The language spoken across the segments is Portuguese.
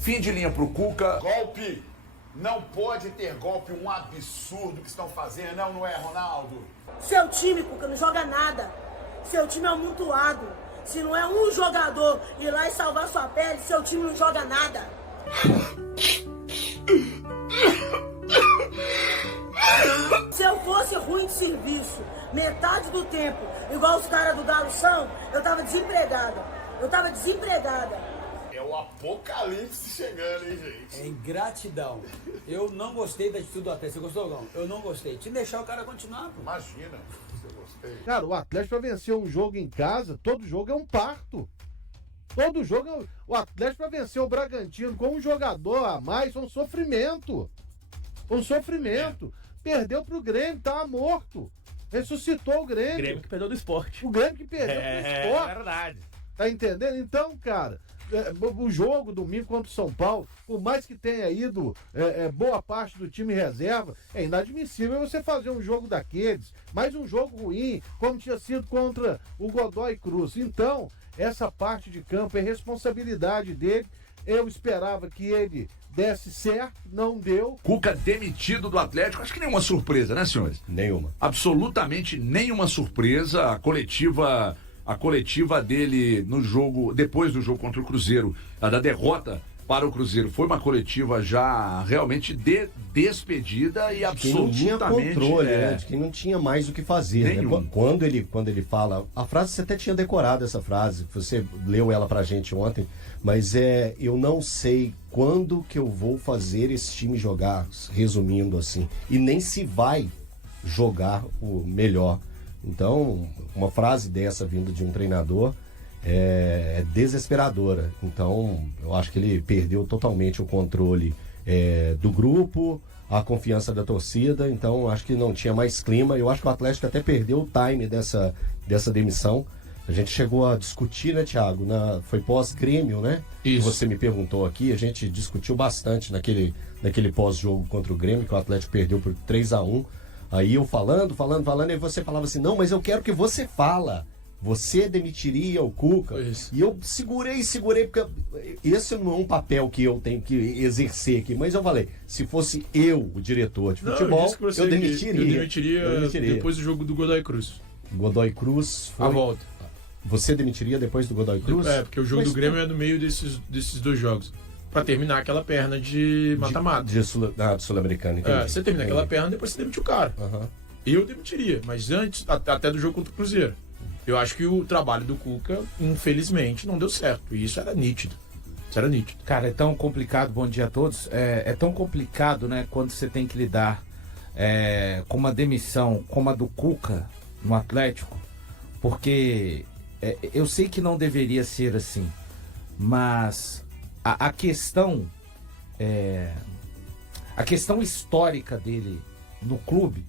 Fim de linha pro Cuca. Golpe! Não pode ter golpe, um absurdo que estão fazendo, não é, Ronaldo? Seu time, Cuca, não joga nada. Seu time é amontoado. Se não é um jogador ir lá e salvar sua pele, seu time não joga nada. Se eu fosse ruim de serviço, metade do tempo, igual os caras do Galo são, eu tava desempregada. É o apocalipse chegando, hein, gente? É ingratidão. Eu não gostei da atitude do Atlético. Você gostou, Gão? Eu não gostei. Tinha que deixar o cara continuar, pô. Imagina, se eu gostei. Cara, o Atlético vai vencer um jogo em casa, todo jogo é um parto. Todo jogo é... O Atlético vai vencer o Bragantino com um jogador a mais, é um sofrimento. Perdeu pro Grêmio, tava morto. Ressuscitou o Grêmio. O Grêmio que perdeu do Esporte. O Grêmio que perdeu pro Esporte. É verdade. Tá entendendo? Então, cara, o jogo domingo contra o São Paulo, por mais que tenha ido boa parte do time reserva, é inadmissível você fazer um jogo daqueles, mais um jogo ruim, como tinha sido contra o Godoy Cruz. Então, essa parte de campo é responsabilidade dele. Eu esperava que ele desse certo, não deu. Cuca demitido do Atlético, acho que nenhuma surpresa, né, senhores? Nenhuma. Absolutamente nenhuma surpresa. A coletiva dele no jogo, depois do jogo contra o Cruzeiro, da derrota para o Cruzeiro, foi uma coletiva já realmente despedida e absolutamente... Quem não tinha controle, né? De quem não tinha mais o que fazer, né? Quando ele fala... A frase, você até tinha decorado essa frase, você leu ela pra gente ontem, mas eu não sei quando que eu vou fazer esse time jogar, resumindo assim, e nem se vai jogar o melhor. Então, uma frase dessa vindo de um treinador é desesperadora. Então, eu acho que ele perdeu totalmente o controle do grupo, a confiança da torcida. Então, acho que não tinha mais clima. Eu acho que o Atlético até perdeu o time dessa demissão. A gente chegou a discutir, né, Thiago? Foi pós-Grêmio, né? Isso. Você me perguntou aqui, a gente discutiu bastante naquele pós-jogo contra o Grêmio, que o Atlético perdeu por 3-1. Aí eu falando, e você falava assim, não, mas eu quero que você fala. Você demitiria o Cuca? Isso. E eu segurei, porque esse não é um papel que eu tenho que exercer aqui, mas eu falei, se fosse eu, o diretor de futebol, eu demitiria. Depois do jogo do Godoy Cruz. Godoy Cruz foi... A volta. Você demitiria depois do Godoy Cruz? Porque o jogo do Grêmio é no meio desses dois jogos. Pra terminar aquela perna de mata-mata. De Sul-Americana, entendi. Você termina aquela perna, depois você demite o cara. Uhum. Eu demitiria, mas antes, até do jogo contra o Cruzeiro. Eu acho que o trabalho do Cuca, infelizmente, não deu certo. E isso era nítido. Cara, é tão complicado, bom dia a todos. É tão complicado, né, quando você tem que lidar com uma demissão como a do Cuca no Atlético, porque eu sei que não deveria ser assim, mas a questão histórica dele no clube,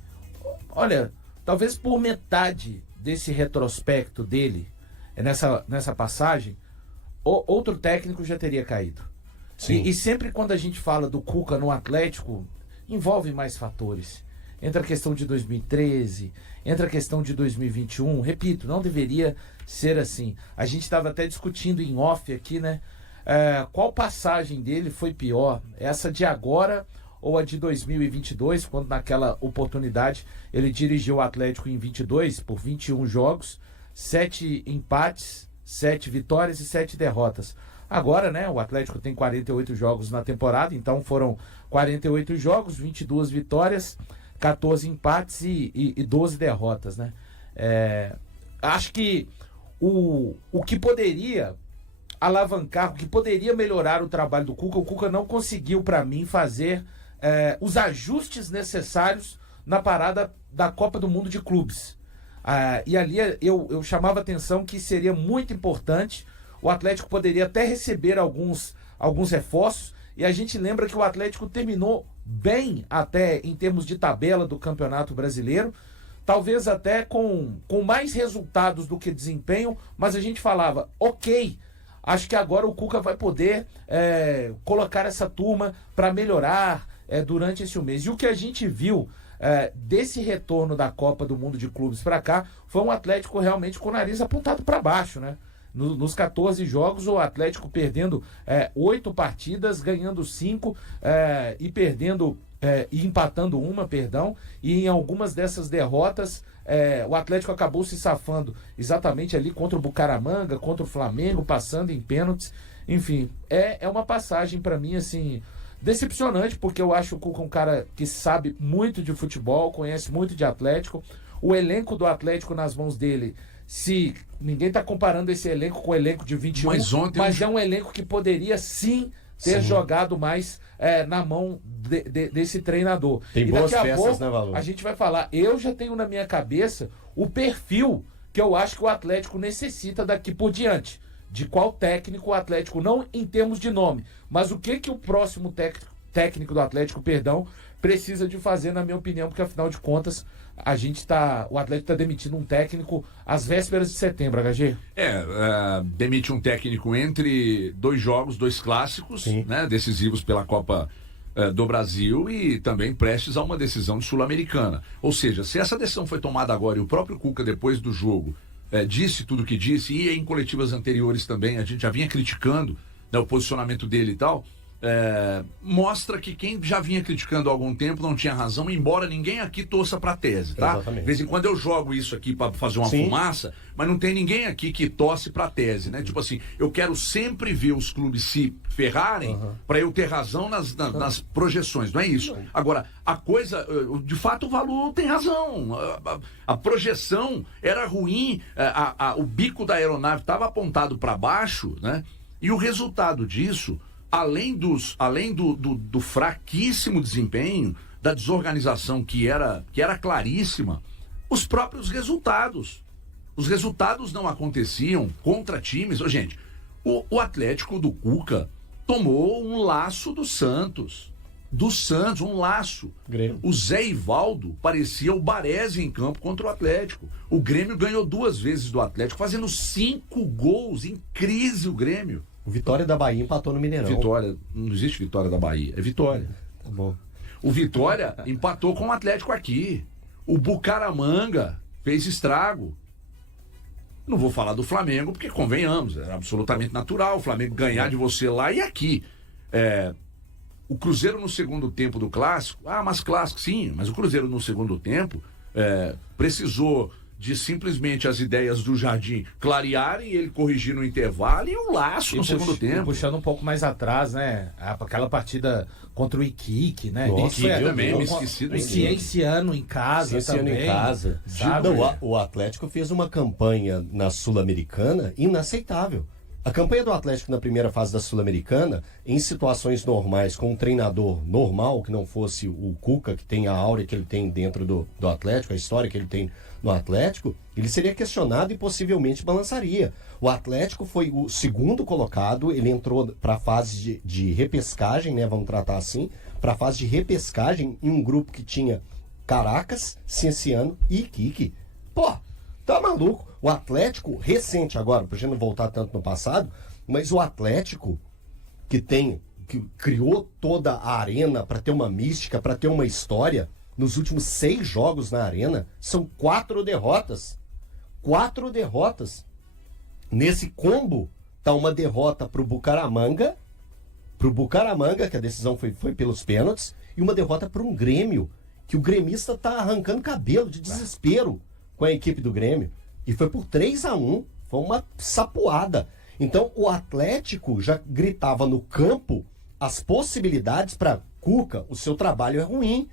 olha, talvez por metade desse retrospecto dele, nessa passagem, outro técnico já teria caído. E sempre quando a gente fala do Cuca no Atlético, envolve mais fatores. Entra a questão de 2013, entra a questão de 2021, repito, não deveria ser assim. A gente estava até discutindo em off aqui, né? Qual passagem dele foi pior? Essa de agora ou a de 2022, quando naquela oportunidade ele dirigiu o Atlético em 22 por 21 jogos, 7 empates, 7 vitórias e 7 derrotas. Agora, né, o Atlético tem 48 jogos na temporada, então foram 48 jogos, 22 vitórias, 14 empates e 12 derrotas, né? Acho que o que poderia alavancar, o que poderia melhorar o trabalho do Cuca, o Cuca não conseguiu, para mim, fazer os ajustes necessários na parada da Copa do Mundo de Clubes. E ali eu chamava atenção que seria muito importante, o Atlético poderia até receber alguns reforços, e a gente lembra que o Atlético terminou bem até em termos de tabela do Campeonato Brasileiro, talvez até com mais resultados do que desempenho, mas a gente falava, ok, acho que agora o Cuca vai poder colocar essa turma para melhorar durante esse mês. E o que a gente viu desse retorno da Copa do Mundo de Clubes para cá foi um Atlético realmente com o nariz apontado para baixo, né? Nos 14 jogos, o Atlético perdendo 8 partidas, ganhando 5 e perdendo e empatando uma, perdão. E em algumas dessas derrotas, o Atlético acabou se safando exatamente ali contra o Bucaramanga, contra o Flamengo, passando em pênaltis. Enfim, é uma passagem para mim, assim, decepcionante, porque eu acho o Cuca um cara que sabe muito de futebol, conhece muito de Atlético. O elenco do Atlético nas mãos dele, se ninguém está comparando esse elenco com o elenco de 21, mas é um elenco que poderia sim ter jogado mais na mão desse treinador. Tem e boas daqui a peças, pouco né, Valor? a gente vai falar. Eu já tenho na minha cabeça o perfil que eu acho que o Atlético necessita daqui por diante. De qual técnico o Atlético, não em termos de nome, mas o que o próximo técnico do Atlético, precisa de fazer, na minha opinião, porque afinal de contas o Atlético está demitindo um técnico às vésperas de setembro, HG. Demite um técnico entre 2 jogos, 2 clássicos, né, decisivos pela Copa do Brasil e também prestes a uma decisão de Sul-Americana. Ou seja, se essa decisão foi tomada agora e o próprio Cuca, depois do jogo, disse tudo o que disse, e em coletivas anteriores também a gente já vinha criticando, né, o posicionamento dele e tal, mostra que quem já vinha criticando há algum tempo não tinha razão, embora ninguém aqui torça pra tese, tá? Exatamente. De vez em quando eu jogo isso aqui pra fazer uma fumaça, mas não tem ninguém aqui que torce pra tese, né? Tipo assim, eu quero sempre ver os clubes se ferrarem pra eu ter razão nas projeções, não é isso? Agora, a coisa, de fato o Valu tem razão, a projeção era ruim, o bico da aeronave estava apontado para baixo, né? E o resultado disso, além do fraquíssimo desempenho, da desorganização que era claríssima, os próprios resultados. Os resultados não aconteciam contra times. Gente, o Atlético do Cuca tomou um laço do Santos. Um laço. Grêmio. O Zé Ivaldo parecia o Baresi em campo contra o Atlético. O Grêmio ganhou 2 vezes do Atlético, fazendo 5 gols. Em crise o Grêmio. O Vitória da Bahia empatou no Mineirão. Vitória, não existe Vitória da Bahia, é Vitória. Tá bom. O Vitória empatou com o Atlético aqui. O Bucaramanga fez estrago. Não vou falar do Flamengo, porque convenhamos, é absolutamente natural o Flamengo ganhar de você lá e aqui. O Cruzeiro no segundo tempo do Clássico, mas Clássico sim, mas o Cruzeiro no segundo tempo precisou de simplesmente as ideias do Jardim clarearem, ele corrigir no intervalo e um laço no segundo tempo. Puxando um pouco mais atrás, né? Aquela partida contra o Iquique, né? Nossa, eu também me esqueci do Iquique. Esse ano em casa também. Esse ano em casa. Sabe? Não, o Atlético fez uma campanha na Sul-Americana inaceitável. A campanha do Atlético na primeira fase da Sul-Americana, em situações normais, com um treinador normal, que não fosse o Cuca, que tem a áurea que ele tem dentro do Atlético, a história que ele tem no Atlético, ele seria questionado e possivelmente balançaria. O Atlético foi o segundo colocado, ele entrou para a fase de repescagem, né, vamos tratar assim, para a fase de repescagem em um grupo que tinha Caracas, Cienciano e Iquique. Pô, tá maluco? O Atlético, recente agora, pra gente não voltar tanto no passado, mas o Atlético que criou toda a arena para ter uma mística, para ter uma história, nos últimos 6 jogos na arena, são 4 derrotas. 4 derrotas. Nesse combo, tá uma derrota pro Bucaramanga, que a decisão foi pelos pênaltis, e uma derrota para um Grêmio, que o gremista tá arrancando cabelo de desespero com a equipe do Grêmio. E foi por 3-1, foi uma sapuada. Então o Atlético já gritava no campo as possibilidades para Cuca, o seu trabalho é ruim,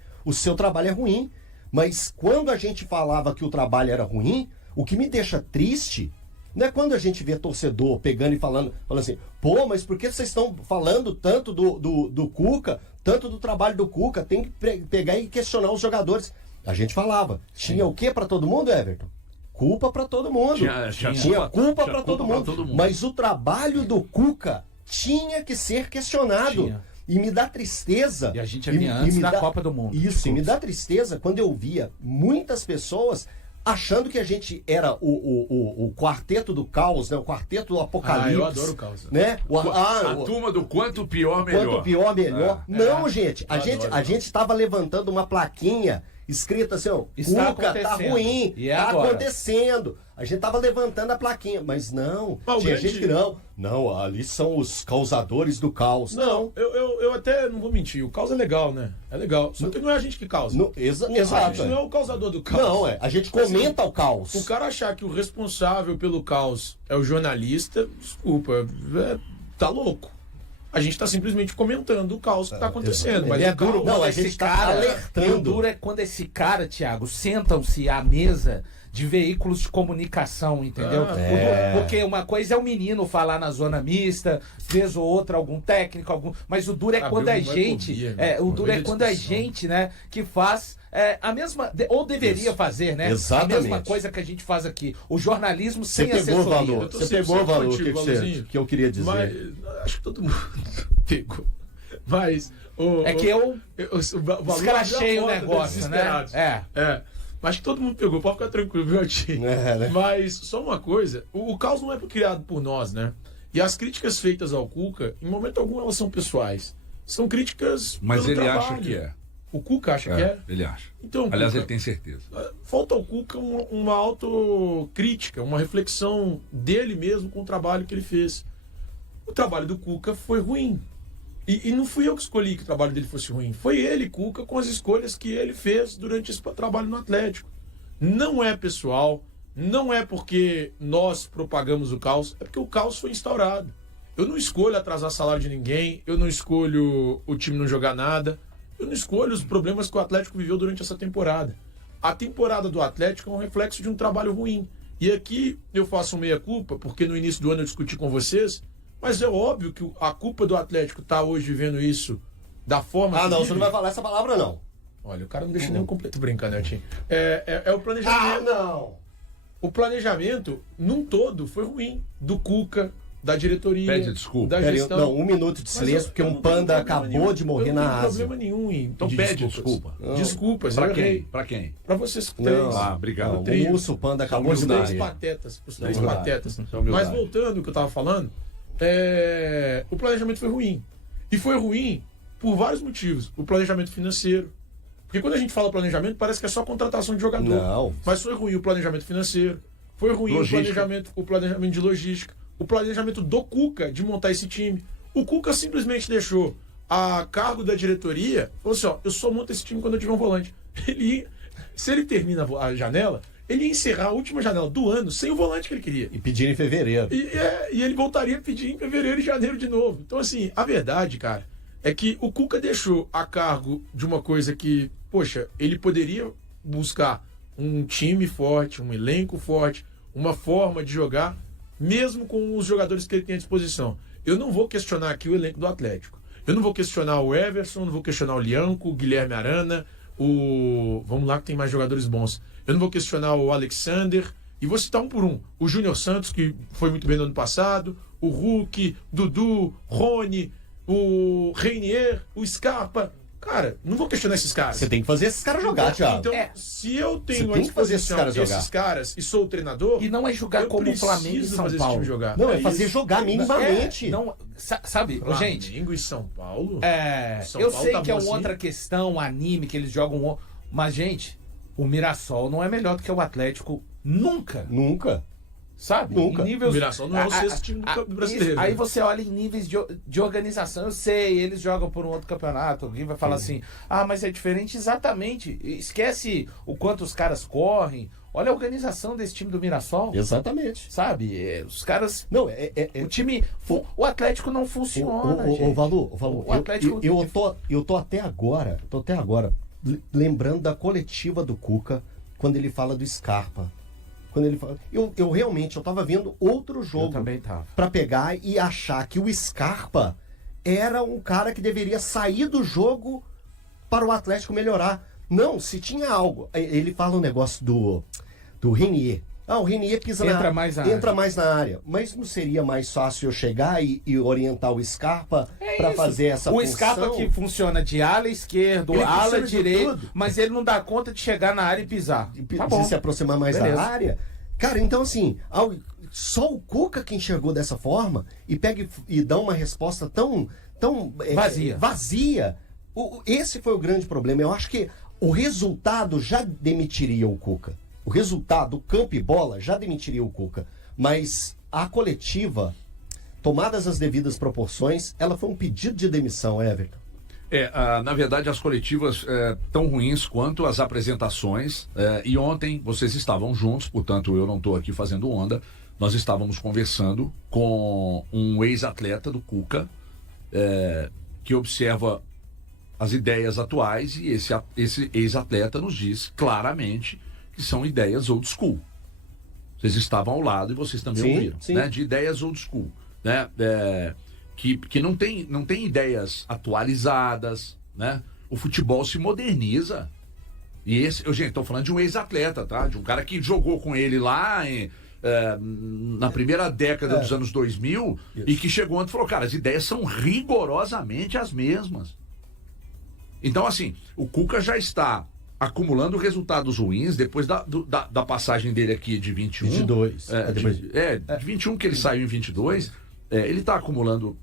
Mas quando a gente falava que o trabalho era ruim, o que me deixa triste não é quando a gente vê torcedor pegando e falando assim, pô, mas por que vocês estão falando tanto do Cuca, tanto do trabalho do Cuca, tem que pegar e questionar os jogadores. A gente falava, tinha o que para todo mundo, Everton? Culpa para todo mundo. Tinha culpa para todo mundo. Mas o trabalho do Cuca tinha que ser questionado. E me dá tristeza. E a gente vinha antes da Copa do Mundo. Isso, e me dá tristeza quando eu via muitas pessoas achando que a gente era o quarteto do caos, né? O quarteto do apocalipse. Eu adoro o caos. Né? A turma do quanto pior, melhor. Quanto pior, melhor. Não, gente. A gente estava levantando uma plaquinha escrito assim, ó, Está Cuca, tá acontecendo. ruim, E é tá agora? acontecendo. A gente tava levantando a plaquinha, mas não, Mas o tinha grande- gente que não, ali são os causadores do caos. Não, eu até não vou mentir. O caos é legal, né? É legal. Só que não é a gente que causa. Não, A exato. gente não é o causador do caos. Não, a gente comenta o caos. O cara achar que o responsável pelo caos é o jornalista, desculpa, tá louco. A gente tá simplesmente comentando o caos que tá acontecendo. Mas E é o caos- duro Não, quando a esse gente tá cara. alertando. E o duro é quando esse cara, Thiago, sentam-se à mesa de veículos de comunicação, entendeu? Porque uma coisa é o menino falar na zona mista, vez ou outra algum técnico, mas o duro é Abriu quando a uma gente, ecovia, né? o duro é Uma quando a discussão. gente, né, que faz a mesma, ou deveria fazer, né? Exatamente. A mesma coisa que a gente faz aqui. O jornalismo Você sem pegou o assessoria. valor. Eu tô Você sempre pegou o valor contigo, Valorzinho. que eu queria dizer. Mas acho que todo mundo pegou. Mas É que eu o valor escrachei abriu o a porta dos negócio, né? desesperados. É. Mas acho que todo mundo pegou, pode ficar tranquilo, viu, Atinho? Né? Mas só uma coisa, o caos não é criado por nós, né? E as críticas feitas ao Cuca, em momento algum elas são pessoais. São críticas Mas pelo ele trabalho. acha que é. O Cuca acha que é? Ele acha. Então, Aliás, Cuca, ele tem certeza. falta ao Cuca uma autocrítica, uma reflexão dele mesmo com o trabalho que ele fez. O trabalho do Cuca foi ruim. E não fui eu que escolhi que o trabalho dele fosse ruim. Foi ele, Cuca, com as escolhas que ele fez durante esse trabalho no Atlético. Não é pessoal, não é porque nós propagamos o caos, é porque o caos foi instaurado. Eu não escolho atrasar salário de ninguém, eu não escolho o time não jogar nada, eu não escolho os problemas que o Atlético viveu durante essa temporada. A temporada do Atlético é um reflexo de um trabalho ruim. E aqui eu faço um meia-culpa, porque no início do ano eu discuti com vocês, mas é óbvio que a culpa do Atlético tá hoje vivendo isso da forma que Não, vive. você não vai falar essa palavra, não. Olha, o cara não deixa nem o completo brincando, né, Tim? É o planejamento. não. O planejamento, num todo, foi ruim. Do Cuca, da diretoria, Pede desculpa. da Pera aí, gestão. não, um minuto de Mas silêncio, porque eu um não tenho panda problema acabou nenhum. de morrer eu na não Ásia. tenho problema nenhum em Então pedir pede desculpa. Desculpas, Pra eu quem? errei. Pra quem? Pra vocês Não, três. Ah, obrigado. não, Trio. o urso panda acabou de Os três morrer. patetas. Os três Humildade. patetas. Humildade. Mas voltando ao que eu tava falando, o planejamento foi ruim. E foi ruim por vários motivos. O planejamento financeiro. Porque quando a gente fala planejamento, parece que é só contratação de jogador. Não. Mas foi ruim o planejamento financeiro. Foi ruim Logística. o planejamento de logística. O planejamento do Cuca de montar esse time. O Cuca simplesmente deixou a cargo da diretoria. Falou assim: ó, eu só monto esse time quando eu tiver um volante. Se ele termina a janela, ele ia encerrar a última janela do ano sem o volante que ele queria. E pedir em fevereiro. E ele voltaria a pedir em fevereiro e janeiro de novo. Então, assim, a verdade, cara, é que o Cuca deixou a cargo de uma coisa que, poxa, ele poderia buscar um time forte, um elenco forte, uma forma de jogar, mesmo com os jogadores que ele tem à disposição. Eu não vou questionar aqui o elenco do Atlético. Eu não vou questionar o Everson, não vou questionar o Lianco, o Guilherme Arana, vamos lá que tem mais jogadores bons. Eu não vou questionar o Alexander, e vou citar um por um. O Júnior Santos, que foi muito bem no ano passado, o Hulk, Dudu, Rony, o Reinier, o Scarpa. Cara, não vou questionar esses caras. Você tem que fazer esses caras jogar, Thiago. Então, se eu tenho Você à tem que fazer disposição esses caras jogar. caras e sou o treinador, E não é jogar eu como o preciso Flamengo e fazer São esse Paulo. time jogar. Não, é fazer isso. jogar minimamente. Sabe, gente, Flamengo e São Paulo? São eu Paulo sei tá que é bom assim? outra questão, anime, que eles jogam. Mas, gente, o Mirassol não é melhor do que o Atlético nunca. Nunca. Sabe? Nunca. Em níveis... O Mirassol não é o sexto time do brasileiro. Aí né? você olha em níveis de organização, eu sei, eles jogam por um outro campeonato, alguém vai falar assim, mas é diferente, exatamente. Esquece o quanto os caras correm. Olha a organização desse time do Mirassol. Exatamente. Sabe? Os caras. Não, O time. O Atlético não funciona. Ô, Valu, O Atlético- eu tô até agora lembrando da coletiva do Cuca quando ele fala do Scarpa. Quando ele fala, eu realmente eu tava vendo outro Eu jogo também tava. pra pegar e achar que o Scarpa era um cara que deveria sair do jogo para o Atlético melhorar. Não, se tinha algo. Ele fala um negócio do Reinier. O Reinier Entra mais na entra mais na área. Mas não seria mais fácil eu chegar e orientar o Scarpa para fazer essa O função? Scarpa que funciona de ala esquerdo, Ele ala funciona de direito, tudo. mas ele não dá conta de chegar na área e pisar. Tá bom. Se aproximar mais Beleza. da área. Cara, então assim, só o Cuca que enxergou dessa forma e pega e dá uma resposta tão Vazia. vazia. Esse foi o grande problema. Eu acho que o resultado já demitiria o Cuca. O resultado, o campo e bola, já demitiria o Cuca. Mas a coletiva, tomadas as devidas proporções, ela foi um pedido de demissão, Everton. Na verdade, as coletivas tão ruins quanto as apresentações. E ontem vocês estavam juntos, portanto eu não estou aqui fazendo onda. Nós estávamos conversando com um ex-atleta do Cuca, que observa as ideias atuais, e esse ex-atleta nos diz claramente que são ideias old school. Vocês estavam ao lado e vocês também ouviram, sim. Né? De ideias old school, né? Que não tem ideias atualizadas, né? O futebol se moderniza. E gente, estou falando de um ex-atleta, tá? De um cara que jogou com ele lá na primeira década dos anos 2000 e que chegou ontem e falou, cara, as ideias são rigorosamente as mesmas. Então, assim, o Cuca já está acumulando resultados ruins depois da passagem dele aqui de 21. 22. De 21 que ele saiu em 22, ele está acumulando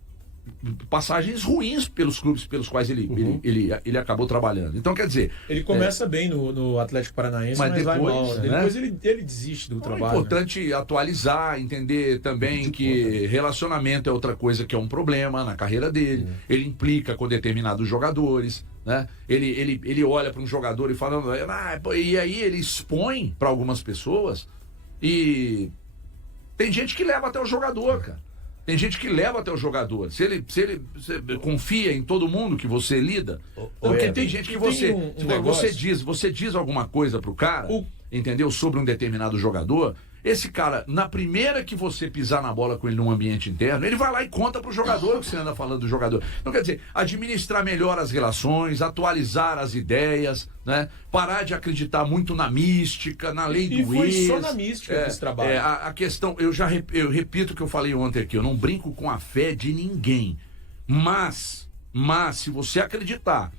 passagens ruins pelos clubes pelos quais ele acabou trabalhando. Então, quer dizer... Ele começa bem no Atlético Paranaense, mas vai mal. Depois ele desiste do trabalho. É importante atualizar, entender também que relacionamento é outra coisa que é um problema na carreira dele. Ele implica com determinados jogadores, né? Ele olha para um jogador e fala... e aí ele expõe para algumas pessoas e tem gente que leva até o jogador, cara. Tem gente que leva até o jogador. Se ele confia em todo mundo que você lida, porque tem gente que você diz alguma coisa pro cara, entendeu? Sobre um determinado jogador, esse cara, na primeira que você pisar na bola com ele num ambiente interno, ele vai lá e conta pro jogador o que você anda falando do jogador. Então, quer dizer, administrar melhor as relações, atualizar as ideias, né? Parar de acreditar muito na mística, na lei do ex. E foi só na mística desse trabalho. A questão, eu repito o que eu falei ontem aqui, eu não brinco com a fé de ninguém, mas se você acreditar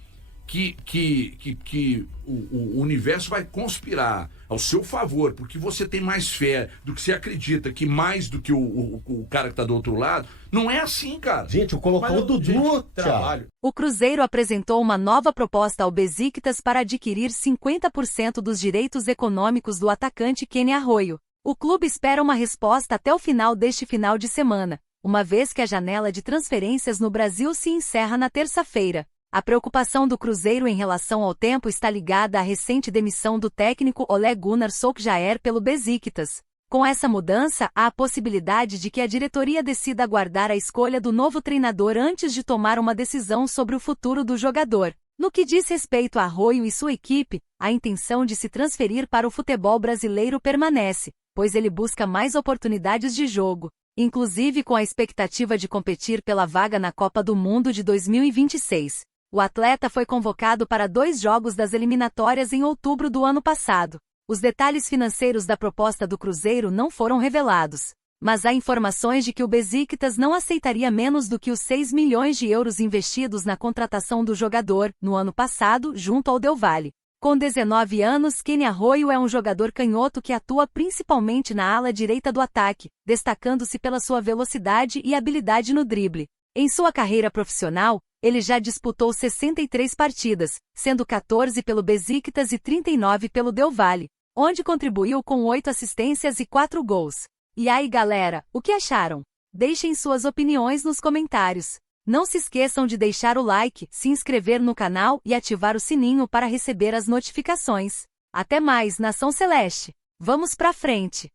que o universo vai conspirar ao seu favor, porque você tem mais fé do que você acredita, que mais do que o cara que tá do outro lado, não é assim, cara. Gente, eu coloquei o Dudu, trabalho. O Cruzeiro apresentou uma nova proposta ao Besiktas para adquirir 50% dos direitos econômicos do atacante Kenny Arroyo. O clube espera uma resposta até o final deste final de semana, uma vez que a janela de transferências no Brasil se encerra na terça-feira. A preocupação do Cruzeiro em relação ao tempo está ligada à recente demissão do técnico Ole Gunnar Solskjaer pelo Besiktas. Com essa mudança, há a possibilidade de que a diretoria decida aguardar a escolha do novo treinador antes de tomar uma decisão sobre o futuro do jogador. No que diz respeito a Arroyo e sua equipe, a intenção de se transferir para o futebol brasileiro permanece, pois ele busca mais oportunidades de jogo, inclusive com a expectativa de competir pela vaga na Copa do Mundo de 2026. O atleta foi convocado para 2 jogos das eliminatórias em outubro do ano passado. Os detalhes financeiros da proposta do Cruzeiro não foram revelados, mas há informações de que o Besiktas não aceitaria menos do que os 6 milhões de euros investidos na contratação do jogador, no ano passado, junto ao Del Valle. Com 19 anos, Kenny Arroyo é um jogador canhoto que atua principalmente na ala direita do ataque, destacando-se pela sua velocidade e habilidade no drible. Em sua carreira profissional, ele já disputou 63 partidas, sendo 14 pelo Besiktas e 39 pelo Del Valle, onde contribuiu com 8 assistências e 4 gols. E aí, galera, o que acharam? Deixem suas opiniões nos comentários. Não se esqueçam de deixar o like, se inscrever no canal e ativar o sininho para receber as notificações. Até mais, Nação Celeste! Vamos pra frente!